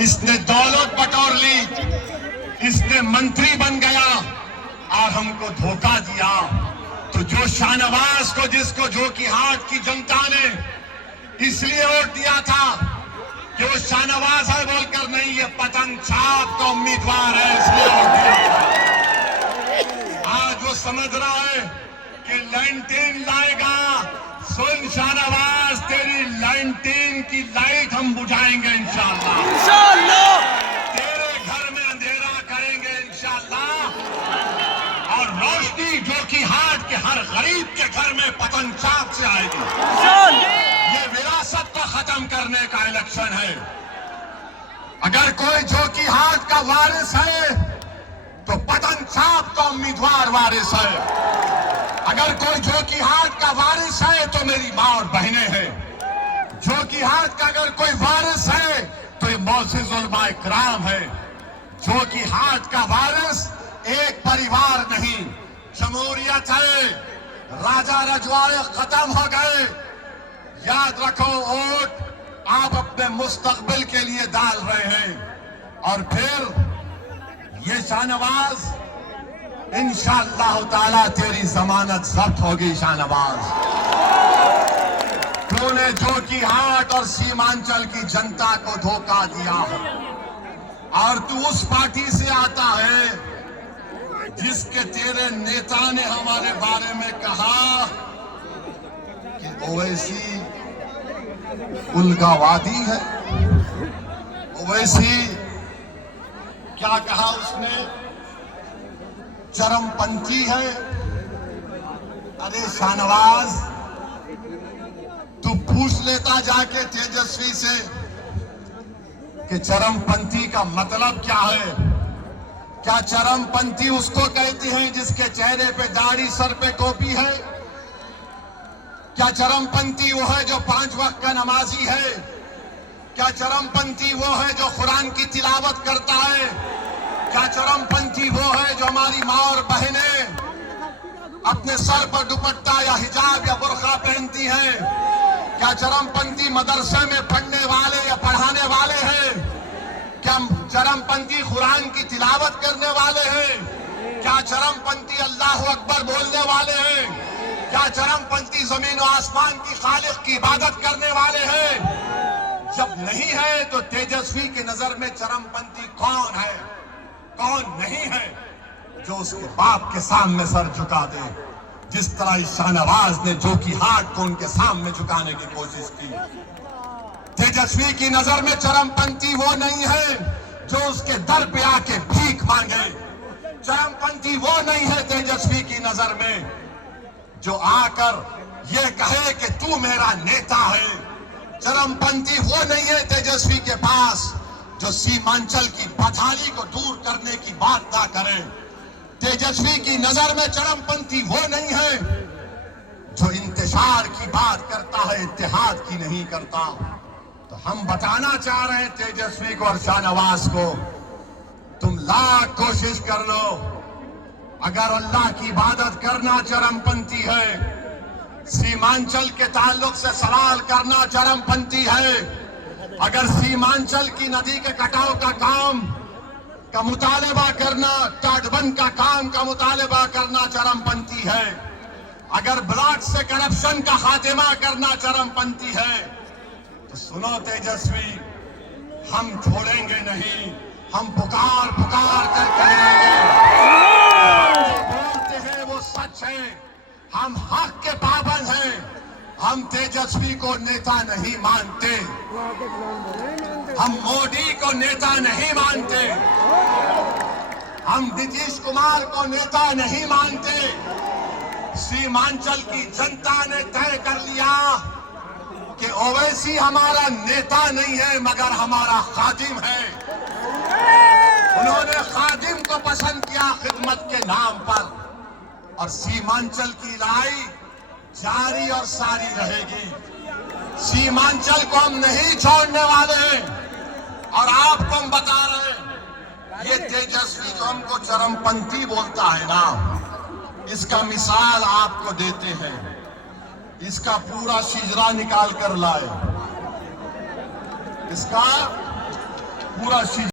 इसने दौलत बटोर ली, इसने मंत्री बन गया और हमको धोखा दिया। तो जो शाहनवाज को, जिसको जोकीहाट की जनता ने इसलिए वोट दिया था कि वो शाहनवाज है बोलकर नहीं, ये पतंग छाप का उम्मीदवार है, इसलिए वोट दिया था। आज वो समझ रहा है कि लैंटेन लाएगा। सुन शाहनवाज, तेरी लैंटेन की लाइट हम बुझाएंगे इंशाअल्लाह। तेरे घर में अंधेरा करेंगे इंशाअल्लाह, और रोशनी जोकीहाट के हर गरीब के घर में पतंग छाप से आएगी। ये विरासत को खत्म करने का इलेक्शन है। अगर कोई जोकीहाट का वारिस है तो पतंग छाप का उम्मीदवार वारिस है। अगर कोई जोकीहाट का वारिस है तो मेरी माँ और बहनें हैं। जोकीहाट का अगर कोई वारिस है तो ये मौसिज़ उलमा इकराम है। जोकीहाट का वारिस एक परिवार नहीं, जमहूरियत है। राजा रजवाड़े खत्म हो गए। याद रखो, वोट आप अपने मुस्तकबिल के लिए डाल रहे हैं। और फिर ये शाहनवाज, इंशाअल्लाह ताला तेरी जमानत जब्त होगी। शाहनवाज, तूने जोकीहाट और सीमांचल की जनता को धोखा दिया है, और तू उस पार्टी से आता है जिसके तेरे नेता ने हमारे बारे में कहा कि ओवैसी उल्गावादी है। ओवैसी क्या कहा उसने? चरमपंथी है। अरे शाहनवाज, तू पूछ लेता जाके तेजस्वी से कि चरमपंथी का मतलब क्या है। क्या चरमपंथी उसको कहते हैं जिसके चेहरे पे दाढ़ी, सर पे टोपी है? क्या चरमपंथी वो है जो 5 वक्त का नमाजी है? क्या चरमपंथी वो है जो कुरान की तिलावत करता है? क्या चरमपंथी वो है जो हमारी माँ और बहनें अपने सर पर दुपट्टा या हिजाब या बुर्का पहनती हैं? क्या चरमपंथी मदरसे में पढ़ने वाले या पढ़ाने वाले हैं? क्या चरमपंथी कुरान की तिलावत करने वाले हैं? क्या चरमपंथी अल्लाहु अकबर बोलने वाले हैं? क्या चरमपंथी जमीन और आसमान की खालिक की इबादत करने वाले हैं? जब नहीं है तो तेजस्वी की नजर में चरमपंथी कौन है, कौन नहीं है जो उसके बाप के सामने सर झुका दे, जिस तरह इस शाहनवाज ने जोकीहाट को उनके सामने झुकाने की कोशिश की। तेजस्वी की नजर में चरमपंथी वो नहीं है जो उसके दर पे आके भीख मांगे। चरमपंथी वो नहीं है तेजस्वी की नजर में जो आकर ये कहे कि तू मेरा नेता है। चरमपंथी वो नहीं है तेजस्वी के पास जो सीमांचल की बदहाली को दूर करने की बात ना करे। तेजस्वी की नजर में चरमपंथी वो नहीं है जो इंतशार की बात करता है, इत्तेहाद की नहीं करता। तो हम बताना चाह रहे हैं तेजस्वी को और शाहनवाज को, तुम लाख कोशिश कर लो, अगर अल्लाह की इबादत करना चरमपंथी है, सीमांचल के ताल्लुक से सवाल करना चरमपंथी है, अगर सीमांचल की नदी के कटाव का काम का मुतालबा करना, तटबंध का काम का मुतालबा करना चरमपंथी है, अगर ब्लॉक से करप्शन का खात्मा करना चरमपंथी है, तो सुनो तेजस्वी, हम छोड़ेंगे नहीं। हम पुकार पुकार कर कहेंगे, जो बोलते हैं वो सच है, हम हक के पाबंद हैं। हम तेजस्वी को नेता नहीं मानते, हम मोदी को नेता नहीं मानते, हम नीतीश कुमार को नेता नहीं मानते। सीमांचल की जनता ने तय कर लिया कि ओवैसी हमारा नेता नहीं है मगर हमारा खादिम है। उन्होंने खादिम को पसंद किया खिदमत के नाम पर, और सीमांचल की लड़ाई जारी और सारी रहेगी। सीमांचल को हम नहीं छोड़ने वाले हैं। और आपको हम बता रहे हैं, ये तेजस्वी जो हमको चरमपंथी बोलता है ना, इसका मिसाल आपको देते हैं। इसका पूरा शिजरा निकाल कर लाए, इसका पूरा शी